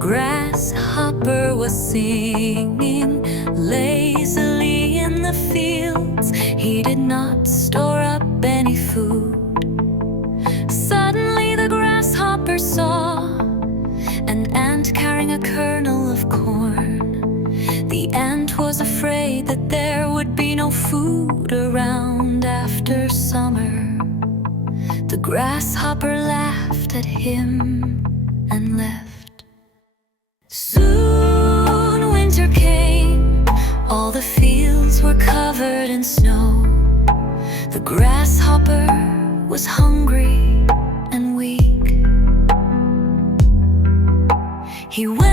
Grasshopper was singing lazily in the fields. He did not store up any food. Suddenly the grasshopper saw an ant carrying a kernel of corn. The ant was afraid that there would be no food around after summer. The grasshopper laughed at him and left. Soon winter came. All the fields were covered in snow. The grasshopper was hungry and weak. He went